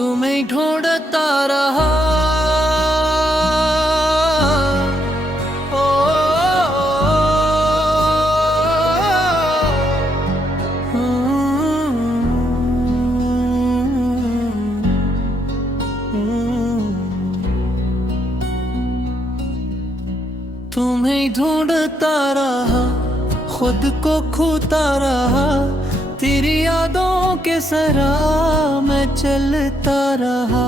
तुम्हें ढूंढता रहा। ओ, तुम्हें ढूंढता रहा, खुद को खोता रहा, तेरी यादों के सरा मैं चलता रहा।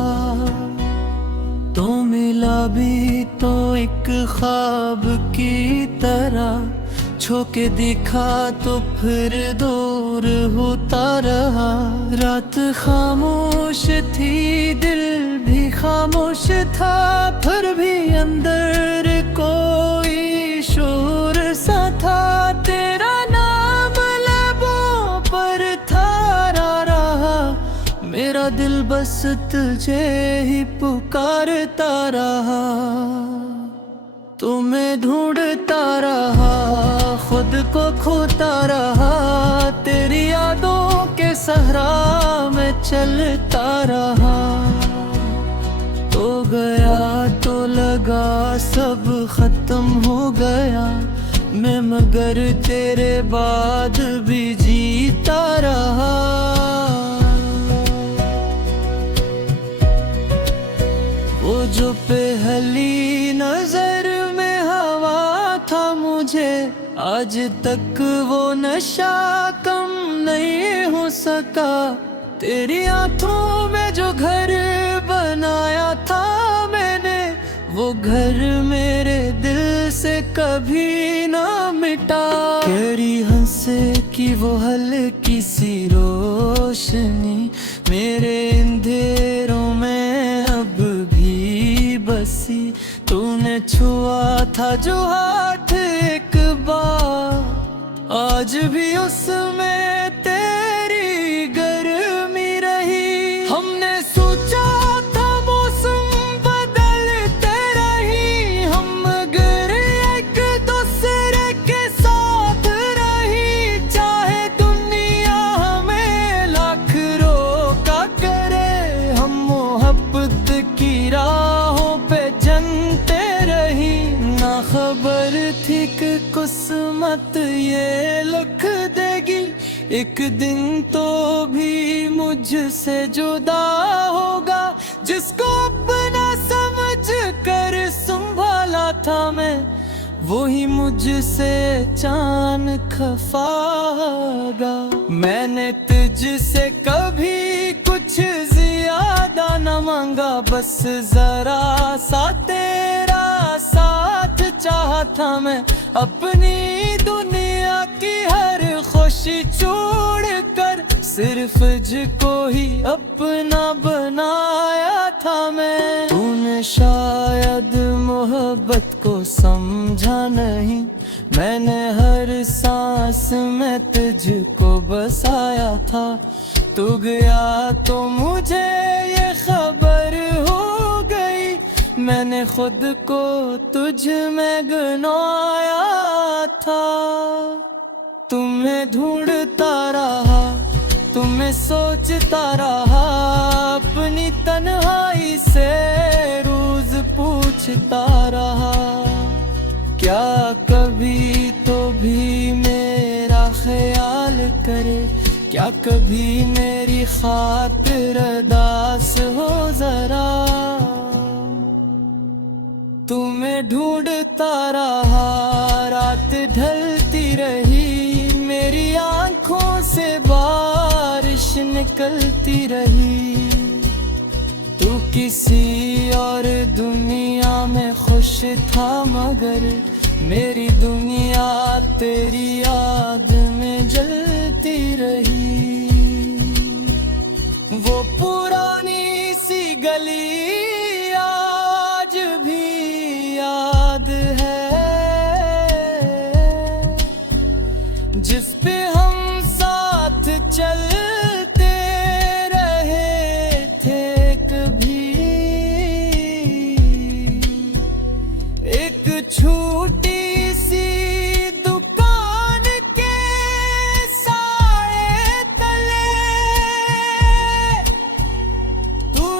तो मिला भी तो एक ख्वाब की तरह, छू के दिखा तो फिर दूर होता रहा। रात खामोश थी, दिल भी खामोश था, फिर भी अंदर कोई शोर सा था। तेरा नाम लबों पर थारा रहा, मेरा दिल बस तुझे ही पुकारता रहा। तुम्हें ढूंढता रहा, खुद को खोता रहा, तेरी यादों के सहरा में चलता रहा। तो गया तो लगा सब खत्म हो गया, मैं मगर तेरे बाद भी जीता रहा। वो जो पहली नजर में हवा था मुझे, आज तक वो नशा कम नहीं हो सका। तेरी आंखों में जो घर बनाया था मैंने, वो घर मेरे दिल से कभी ना मिटा। तेरी हंसे की वो हल्की सी रोशनी, मेरे अंधेरों में अब भी बसी। तूने छुआ था जो हाथ एक बार, आज भी उसमें तेरी गर्मी रही। हमने सोचा था मौसम बदलते रही, हम मगर एक दूसरे के साथ रही। चाहे दुनिया हमें लाख रोका करे, हम मोहब्बत की राहों पे जनते रही। ना खबर थी कि किस्मत ये लिख देगी, एक दिन तो भी मुझसे जुदा होगा। जिसको अपना समझ कर संभाला था मैं, वही मुझसे चान खफागा। मैंने तुझसे कभी कुछ ज्यादा न मांगा, बस जरा सा तेरा साथ चाहता मैं। अपनी दुनिया की हर खुशी छोड़ कर, सिर्फ तुझको ही अपना बनाया था मैं। तूने शायद मोहब्बत को समझा नहीं, मैंने हर सांस में तुझको बसाया था। तू गया तो मुझे ये खबर हो गई, मैंने खुद को तुझ में गंवाया था। तुम्हें ढूंढता रहा, तुम्हें सोचता रहा, अपनी तन्हाई से रोज पूछता रहा। क्या कभी तो भी मेरा ख्याल करे, क्या कभी मेरी खातिर अरदास हो जरा। तुम्हें ढूंढता रहा, रात ढलती रही, मेरी आंखों से बारिश निकलती रही। तू किसी और दुनिया में खुश था, मगर मेरी दुनिया तेरी याद में जलती रही। वो पुरानी सी गली आज भी याद है, जिस पे हम साथ चलते रहे थे कभी। एक छोटी सी दुकान के साए तले तू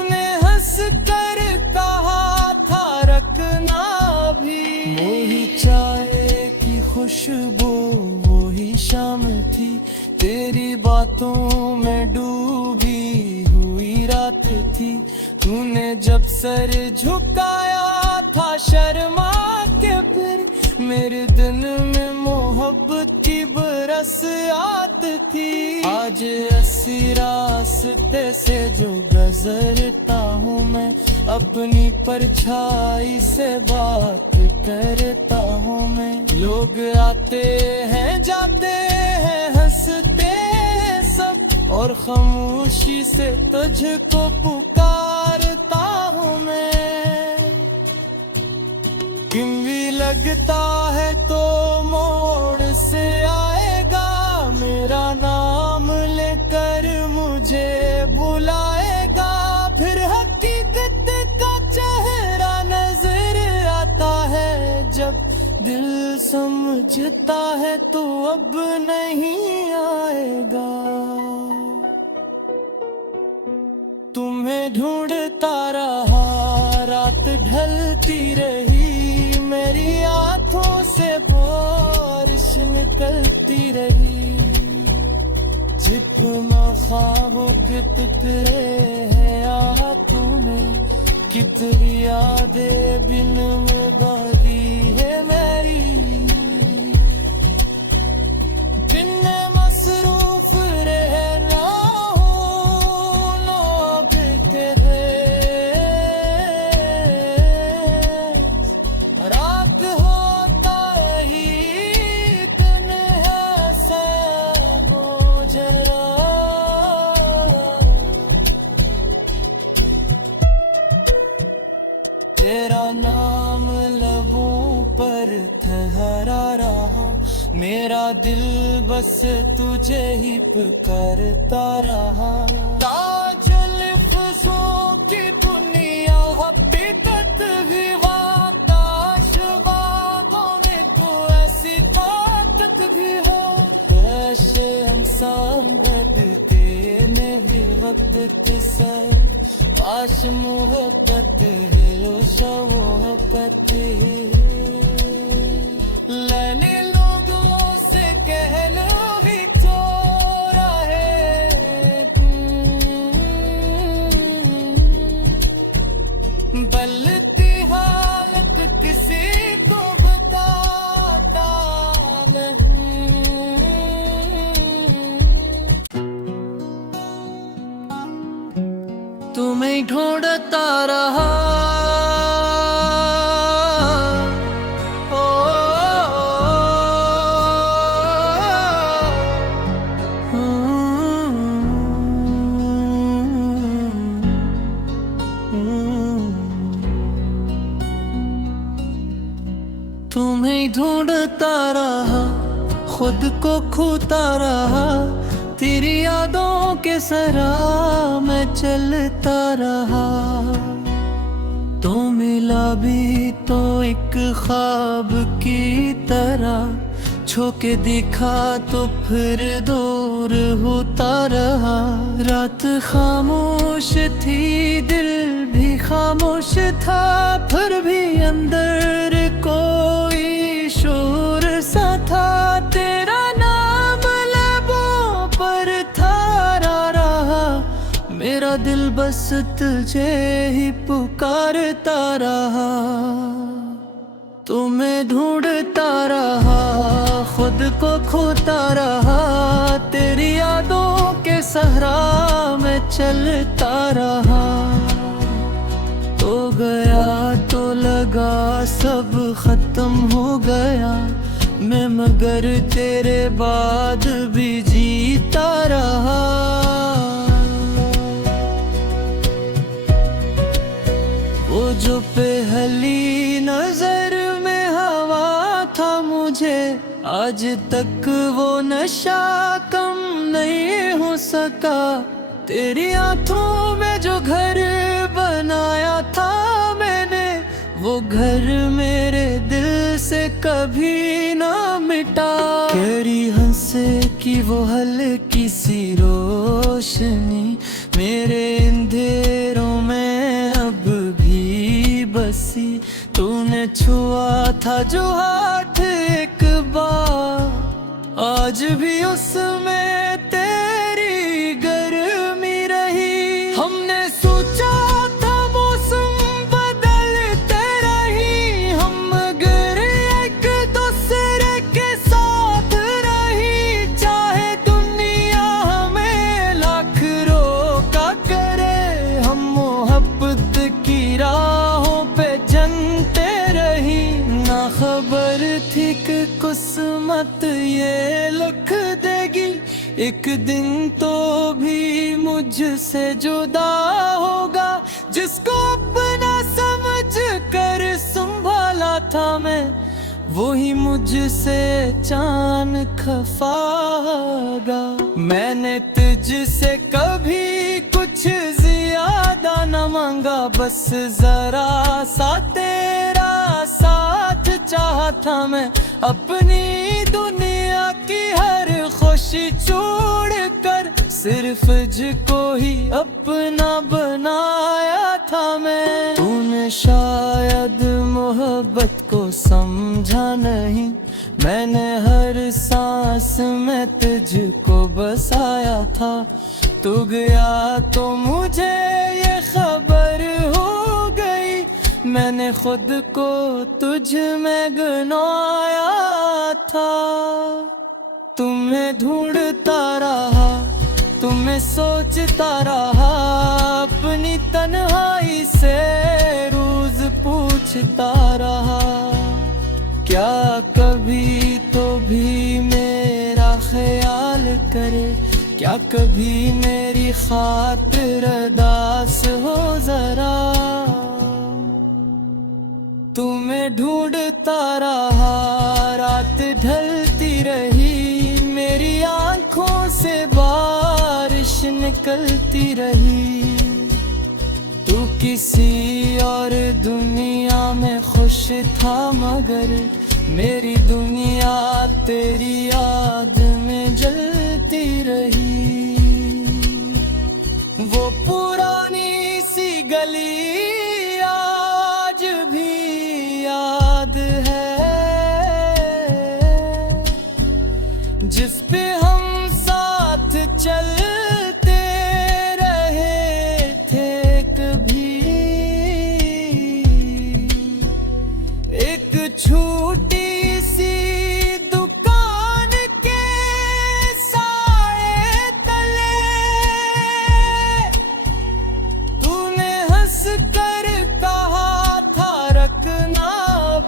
तेरी बातों में डूबी हुई रात थी। तूने जब सर झुकाया था शर्मा के, फिर मेरे दिल में मोहब्बत की बरसात थी। आज ऐसी रास्ते से जो गुजरता हूँ मैं, अपनी परछाई से बात करता हूँ मैं। लोग आते हैं जाते हैं हंसते सब, और खामोशी से तुझको पुकारता हूँ मैं। भी लगता है तो मोड़ से आएगा, मेरा नाम लेकर मुझे बुलाएगा। फिर हकीकत का चेहरा नजर आता है, जब दिल समझता है तो अब नहीं आएगा। तुम्हें ढूंढता रहा, रात ढलती रही, मेरी आंखों से बारिश निकलती रही। जितना ख्वाबों के टुकड़े हैं आंखों में, कितनी यादें बिन में बाकी है मेरी। बिन मसरूफ रहना हो लब तेरे, रात होता ही तन्हा सा हो जरा। तेरा नाम लबों पर ठहरा रहा, मेरा दिल बस तुझे ही पुकारता रहा। ताजुल लफ्ज़ों की दुनिया हकीकत भी वाताश बागों में, तो ऐसी ताकत भी हो। ऐसे इंसान बदते में भी वक्त के साथ, पास मोहब्बत है लो मोहब्बत लेने लोगों से कह लो भी चोरा है। बलती हालत किसी को बताता नहीं। तुम्हें ढूंढता रहा, तुम्हें ढूंढता रहा, खुद को खोता रहा। तेरी यादों के सरा मैं चलता रहा। तो मिला भी तो एक ख्वाब की तरह, छो के देखा तो फिर दूर होता रहा। रात खामोश थी, दिल भी खामोश था, फिर भी अंदर कोई शोर सा था। तेरा नाम लबों पर थारा रहा, मेरा दिल बस तुझे ही पुकारता रहा। तुम्हें ढूंढता रहा, खुद को खोता रहा। तेरी यादों के सहरा में चलता रहा। तो गया तो लगा सब खत्म हो गया, मैं मगर तेरे बाद भी जीता रहा। वो जो पहली नजर में हवा था मुझे, आज तक वो नशा कम नहीं हो सका। तेरी आंखों में जो घर बनाया था मैंने, वो घर मेरे दिल से कभी ना मिटा। तेरी हंसे की वो हल्की सी रोशनी, मेरे अंधेरों में अब भी बसी। तूने छुआ था जो हाथ एक बार, आज भी उसमें तेरे एक दिन तो भी मुझसे जुदा होगा, जिसको अपना समझ कर संभाला था मैं, वही मुझसे चान खफागा। मैंने तुझसे कभी कुछ ज्यादा न मांगा, बस जरा सा तेरा साथ चाहता मैं। अपनी दुनिया की हर खुशी छोड़ कर सिर्फ तुझको ही अपना बनाया था मैं। तूने शायद मोहब्बत को समझा नहीं, मैंने हर सांस में तुझको बसाया था। तू गया तो मुझे ये खबर हो गई, मैंने खुद को तुझ में गंवाया था। तुम्हें ढूंढता रहा, तुम्हें सोचता रहा, अपनी तन्हाई से रोज पूछता रहा। क्या कभी तो भी मेरा ख्याल करे, क्या कभी मेरी खातिर अरदास हो जरा। तुम्हें ढूंढता रहा, रात ढलती रही, मेरी आंखों से बारिश निकलती रही। तू किसी और दुनिया में खुश था, मगर मेरी दुनिया तेरी याद में जलती रही। वो पुरानी सी गली आज भी याद है, जिस पे हम साथ चलते रहे थे कभी। एक छोटी सी दुकान के साए तले तूने हंस कर कहा था रखना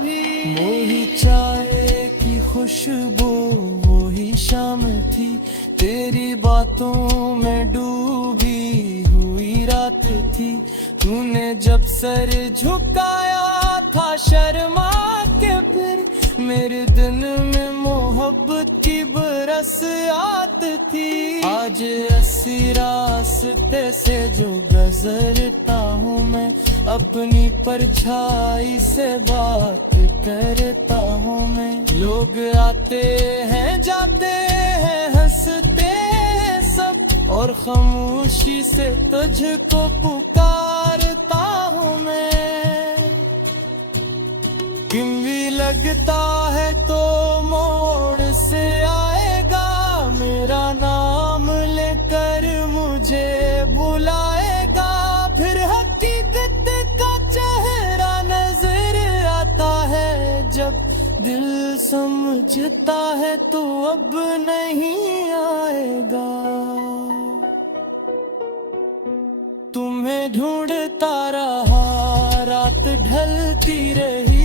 भी। वही चाय की खुशबू वही शाम थी, तेरी बातों में डूबी हुई रात थी। तूने जब सर झुकाया था शर्मा के, फिर मेरे दिल में मोहब्बत की बरसात थी। आज ऐसी रास्ते से जो गुजरता हूँ मैं, अपनी परछाई से बात करता हूँ मैं। लोग आते हैं जाते हैं हंसते हैं सब, और खामोशी से तुझको पुकारता हूँ मैं। भी लगता है तो मोड़ से आएगा, मेरा नाम लेकर मुझे बुलाएगा। फिर हकीकत का चेहरा नजर आता है, जब दिल समझता है तो अब नहीं आएगा। तुम्हें ढूंढता रहा, रात ढलती रही,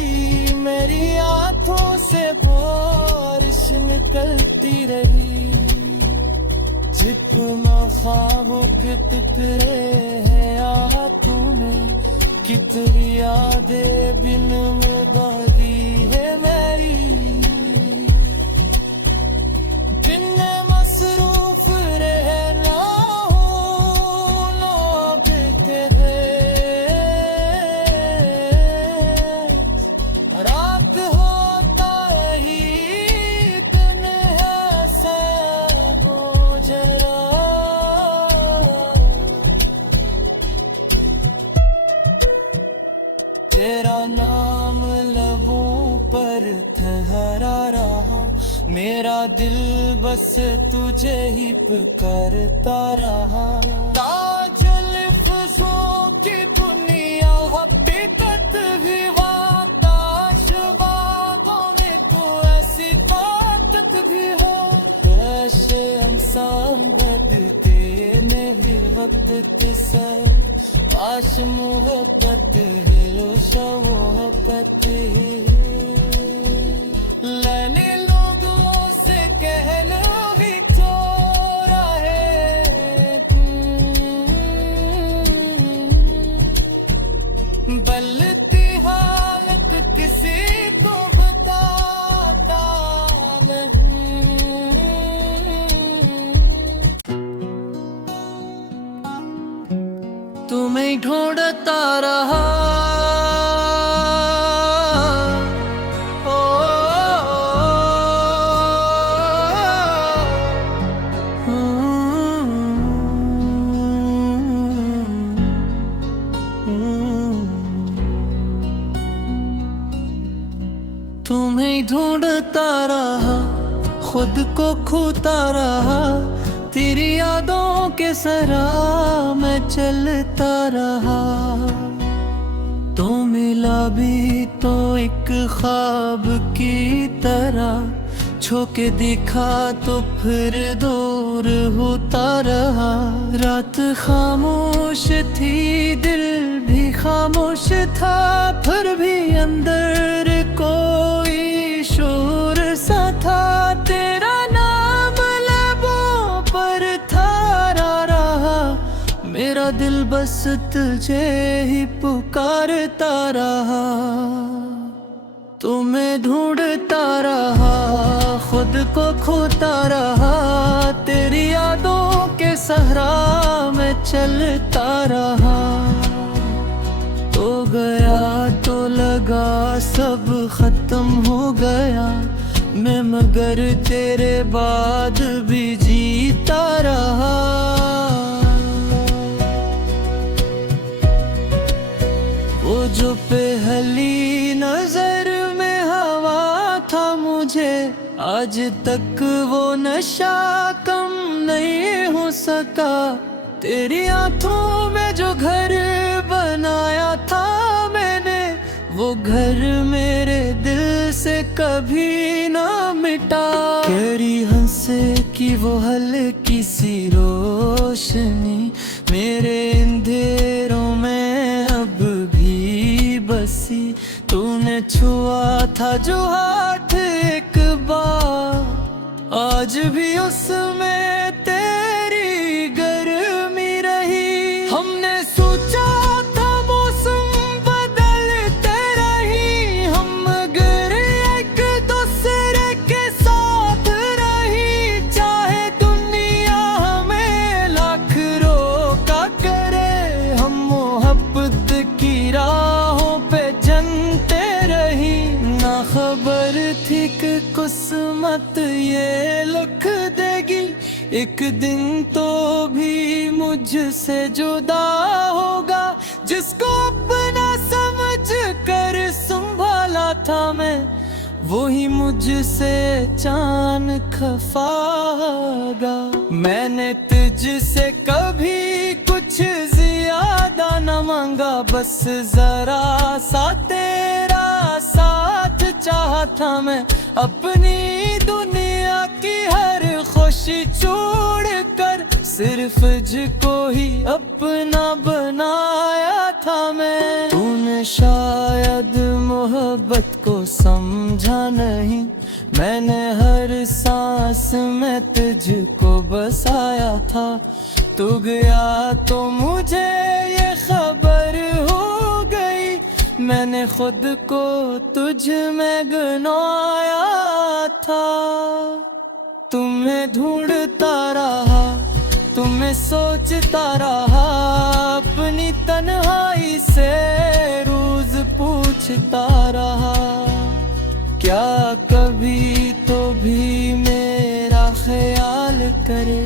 मेरी आंखों से बारिश निकलती रही। जितना ख्वाबों के टुकड़े हैं आंखों में, कितनी यादें बिन मुबादी है मेरी। बिन मसरूफ रहना तेरा नाम लबों पर ठहरा रहा, मेरा दिल बस तुझे ही पुकारता रहा। ताजुल लफ्ज़ों की दुनिया हकीकत भी वाताश बागों में तो ऐसी ताकत भी हो। कैसे इंसान बदलते मेरे वक्त के सब, आश मोहब्बत है लोशा मोहब्बत है। लैने लोगों से कह लो विक्टोरिया, तुम्हें ढूंढता रहा। ओ, तुम्हें ढूंढता रहा, खुद को खोता रहा, तेरी यादों के सरा मैं चलता रहा। तो मिला भी तो एक ख्वाब की तरह, छो के देखा तो फिर दूर होता रहा। रात खामोश थी, दिल भी खामोश था, फिर भी अंदर कोई शोर सा था। तेरा नाम लबों पर थारा रहा, मेरा दिल बस तुझे ही पुकारता रहा। तुम्हें ढूंढता रहा, खुद को खोता रहा, तेरी यादों के सहरा में चलता रहा। तो गया तो लगा सब खत्म हो गया, मैं मगर तेरे बाद भी जीता रहा। वो जो पहली नजर में हवा था मुझे, आज तक वो नशा कम नहीं हो सका। तेरी आंखों में जो घर बनाया था मैंने, वो घर मेरे दिल से कभी ना मिटा। तेरी हंसे की वो हल्की सी रोशनी, मेरे अंधेरों में अब भी बसी। तूने छुआ था जो हाथ एक बार, आज भी उसमें तेरी गर्मी रही। हमने सोचा था मौसम बदलते रही, हम मगर एक दूसरे के साथ रही। चाहे दुनिया हमें लाख रोका करे, हम मोहब्बत की राहों पे चलते रही। ना खबर थी कि किस्मत ये लिख देगी, एक दिन तो भी मुझसे जुदा होगा। जिसको अपना समझ कर संभाला था मैं, वही मुझसे चान खफागा। मैंने तुझसे कभी कुछ ज्यादा न मांगा, बस जरा सा तेरा साथ चाहा था मैं। अपनी दुनिया की हर खुशी छोड़ कर, सिर्फ तुझको ही अपना बनाया था मैं। तूने शायद मोहब्बत को समझा नहीं, मैंने हर सांस में तुझको बसाया था। तू गया तो मुझे ये खबर हो गई, मैंने खुद को तुझ में गंवाया था। तुम्हें ढूंढता रहा, तुम्हें सोचता रहा, अपनी तन्हाई से रोज पूछता रहा। क्या कभी तो भी मेरा ख्याल करे,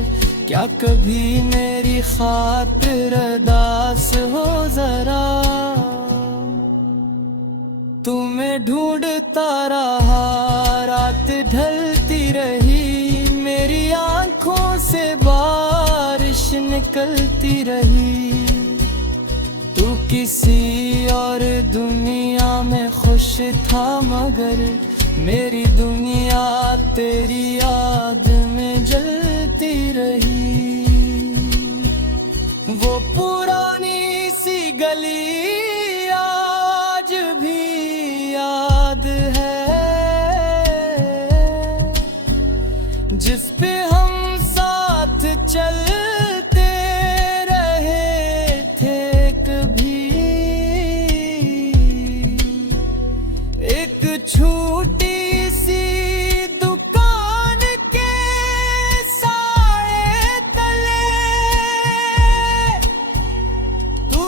क्या कभी मेरी खातिर अरदास हो जरा। तुम्हें ढूंढता रहा, रात ढलती रही, मेरी आंखों से बारिश निकलती रही। तू किसी और दुनिया में खुश था, मगर मेरी दुनिया तेरी याद में जलती रही। वो पुरानी सी गली आज भी याद है, जिस पे हम साथ चलते रहे थे कभी। एक छोटी सी दुकान के साए तले तू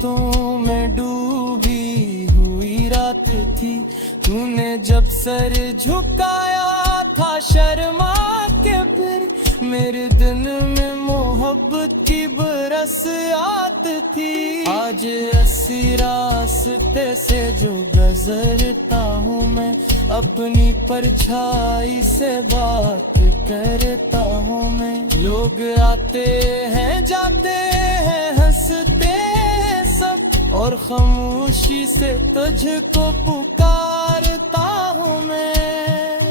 बातों में डूबी हुई रात थी। तूने जब सर झुकाया था शर्मा के, फिर मेरे दिल में मोहब्बत की बरसात थी। आज ऐसी रास्ते से जो गुजरता हूँ मैं, अपनी परछाई से बात करता हूँ मैं। लोग आते हैं जाते हैं हंसते हैं सब, और खामोशी से तुझको पुकारता हूँ मैं।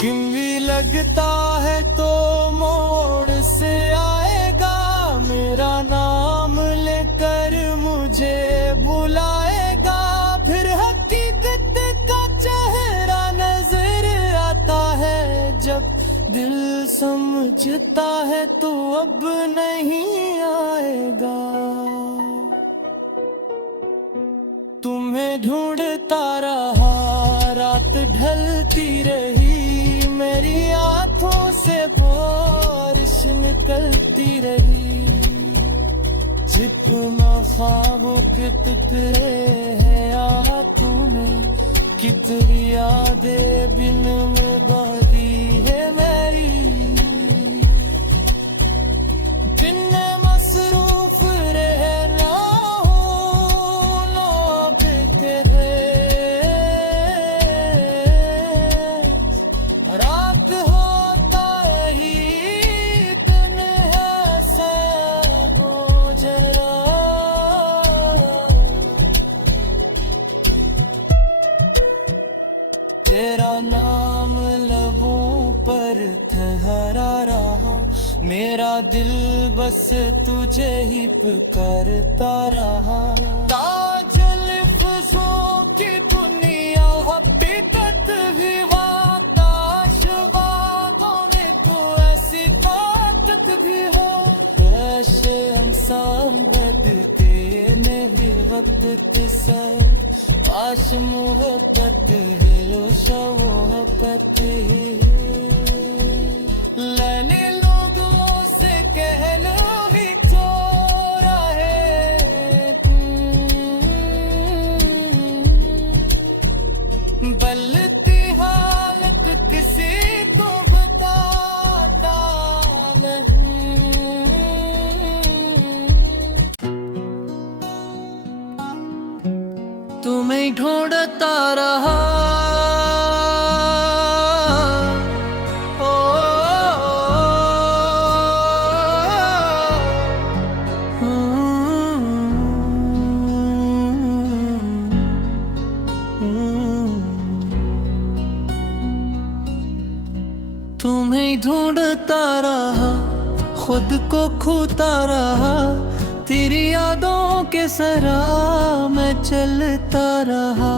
किंवी लगता है तो मोड़ से आएगा, मेरा नाम लेकर मुझे बुलाएगा। फिर हकीकत का चेहरा नजर आता है, जब दिल समझता है तो अब नहीं आएगा। तुम्हें ढूंढता रहा, रात ढलती रही, मेरी आंखों से बारिश निकलती रही। जितना ख्वाबों के टुकड़े हैं आंखों में, कितनी यादें बिन में बहती है मेरी। बिन मसरूफ रहना हो लब तेरे, रात होता ही दिन है सा हो जरा। तेरा नाम लबों पर ठहरा रहा, मेरा दिल बस तुझे ही पुकारता रहा। ताजुल लफ्ज़ों की दुनिया हकीकत भी वाताश वादों में, तो ऐसी ताकत भी हो। कैसे इंसान बदलते नहीं वक्त के साथ, पास मोहब्बत है लो शौकत है। लेने लोगों से कह लो भी चोरा है, बलती हालत किसी को बताता नहीं। तुम्हें ढूंढता रहा, तुम्हें ढूंढता रहा, खुद को खोता रहा। तेरी यादों के सरा मैं चलता रहा,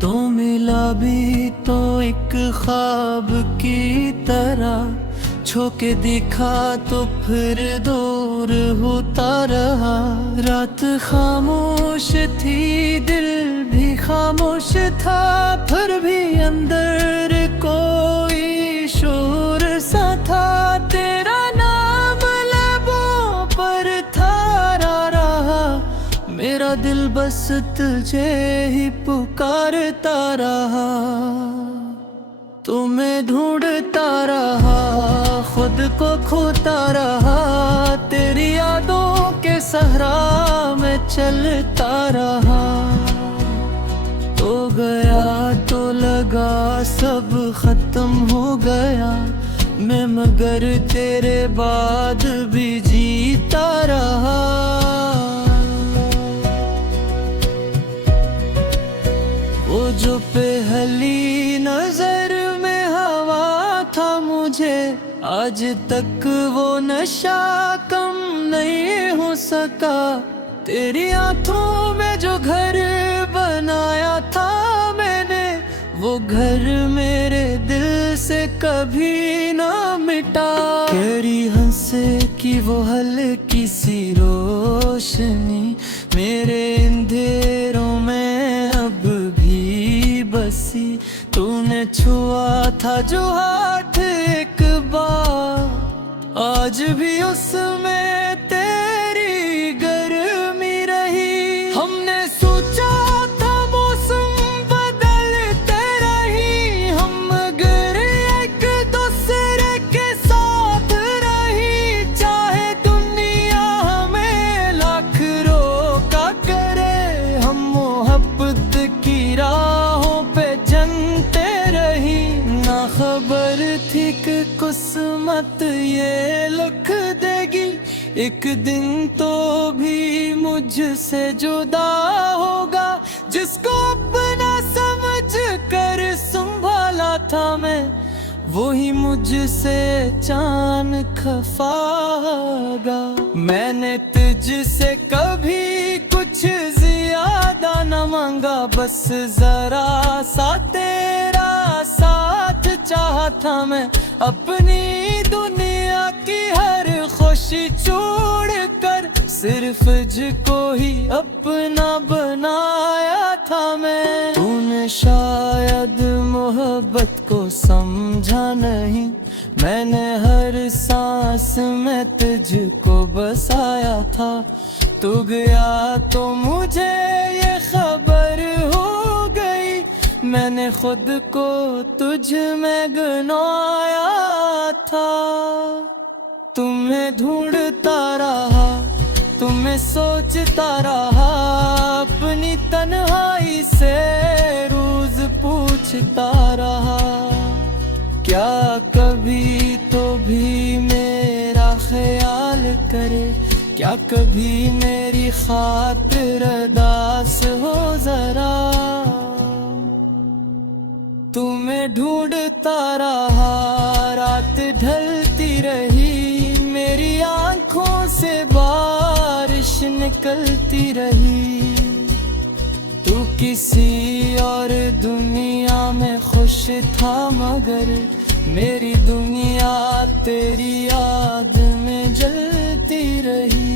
तो मिला भी तो एक ख्वाब की तरह। छूके देखा तो फिर दूर होता रहा। रात खामोश थी, दिल भी खामोश था, फिर भी अंदर कोई शोर सा था। तेरा नाम लबों पर थारा रहा, मेरा दिल बस तुझे ही पुकारता रहा। तुम्हें ढूंढता रहा, खुद को खोता रहा। तेरी यादों के सहरा में चलता रहा। तो गया तो लगा सब खत्म हो गया, मैं मगर तेरे बाद भी जीता रहा। वो जो पहली नजर में हवा था मुझे, आज तक वो नशा कम नहीं हो सका। तेरी आंखों में जो घर बनाया था मैंने, वो घर मेरे दिल से कभी ना मिटा। तेरी हंसे की वो हल्की सी रोशनी मेरे अंधेरों में अब भी बसी। तूने छुआ था जो हाथ एक बार, आज भी उसमें तेरी एक दिन तो भी मुझसे जुदा होगा, जिसको अपना समझ कर संभाला था मैं, वही मुझसे चान खफागा। मैंने तुझसे कभी कुछ ज्यादा न मांगा, बस जरा सा तेरा साथ चाहता मैं। अपनी दुनिया की हर खुशी छोड़ कर सिर्फ तुझको ही अपना बनाया था मैं। तूने शायद मोहब्बत को समझा नहीं, मैंने हर सांस में तुझको बसाया था। तू गया तो मुझे ये खबर हो गई, मैंने खुद को तुझ में गंवाया था। तुम्हें ढूंढता रहा, तुम्हें सोचता रहा, अपनी तन्हाई से रोज पूछता रहा। क्या कभी तो भी मेरा ख्याल करे, क्या कभी मेरी खातिर अरदास हो जरा। तुम्हें ढूंढता रहा, रात ढलती रही, मेरी आंखों से बारिश निकलती रही। तू किसी और दुनिया में खुश था, मगर मेरी दुनिया तेरी याद में जलती रही।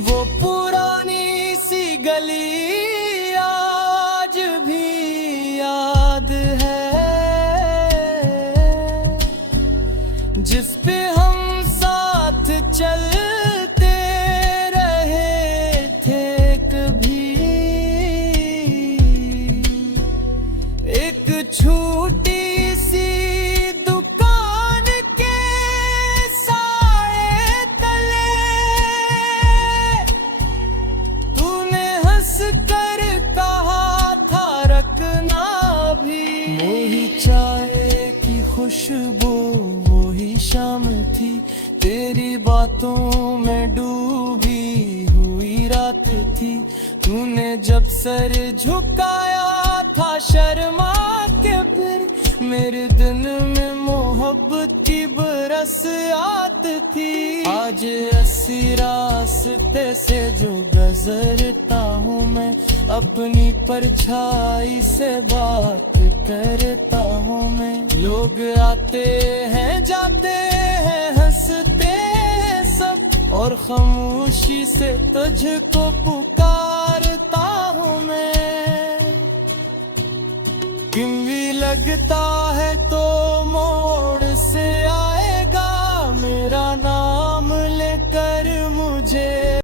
वो पुरानी सी गली आज भी याद है, जिस पे हम साथ चलते रहे थे कभी। एक छोटी सी दुकान के साए तले तूने हंस कर कहा था रखना भी। वही चाय की खुशबू वही शाम थी, तेरी बातों में डूबी हुई रात थी। तूने जब सर झुकाया था शर्मा के, फिर मेरे दिल में मोहब्बत की बरसात थी। आज ऐसी रास्ते से जो गुजरता हूँ मैं, अपनी परछाई से बात करता हूँ मैं। लोग आते हैं जाते हैं हंसते हैं सब, और खामोशी से तुझको पुकारता हूँ मैं। क्यों भी लगता है तो मोड़ से